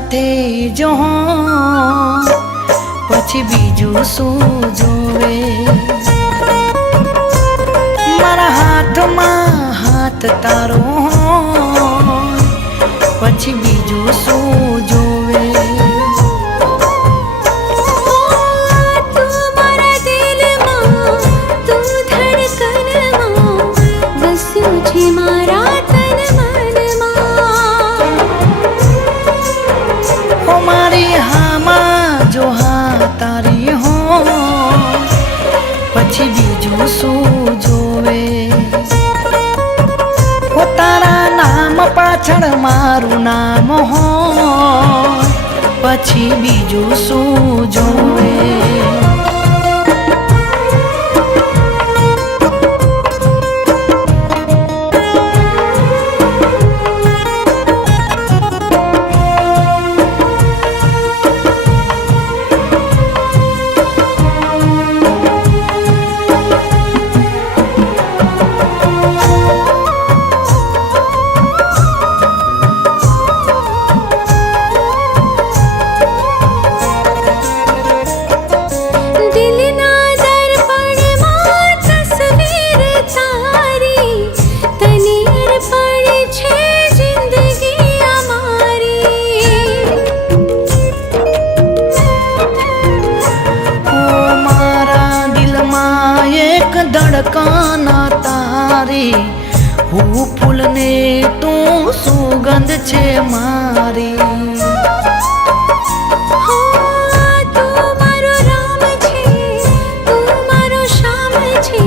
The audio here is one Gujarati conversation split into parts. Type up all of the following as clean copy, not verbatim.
સાથે જો પછી બીજું શું જોવે મારા હાથમાં હાથ તારો પછી બીજું શું જોવે પછી બીજું શું જોવે હો તારા નામ પાછળ મારું નામ હોય પછી બીજું શું જોવે ધડકાના તારી હું ફૂલને તું સુગંધ છે મારી તું મારો રામ છે તું મારો શ્યામ છે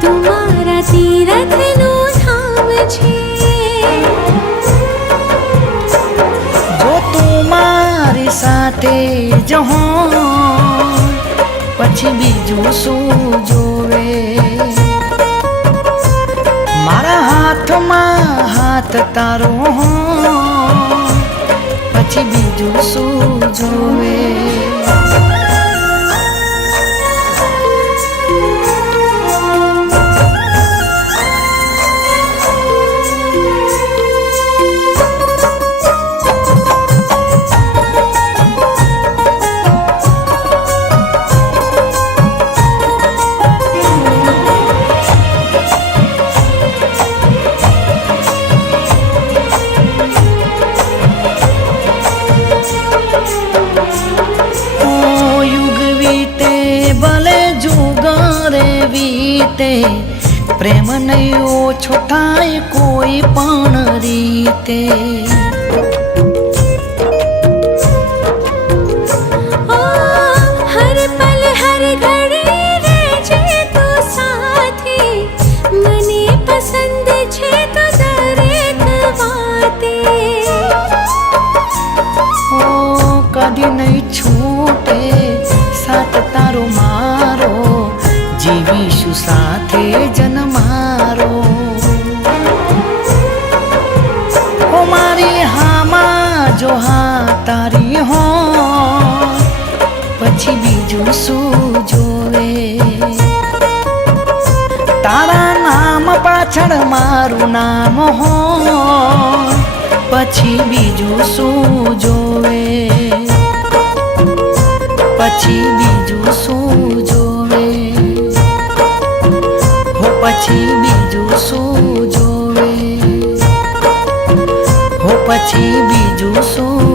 તું મારા તીરથનું ધામ છે જો તું મારી સાથે જ હો પછી બીજું શું જોવે મારા હાથમાં હાથ તારો પછી બીજું શું જોવે વીતે પ્રેમ નહીં ઓછો થાય કોઈ પણ રીતે હર પલ હર ઘડી રહેજે તું સાથે મને પસંદ છે તો દરેક વાતે કદી નહીં છૂટે સાથ તારો મારો જીવીશું સાથે જન્મારો હો મારી હામાં જો હા તારી હો પછી બીજું શું જોવે તારા નામ પાછળ મારું નામ હો પછી બીજું શું જોવે પછી બીજું શું જોવે પછી બીજું શું જોવે હો પછી બીજું શું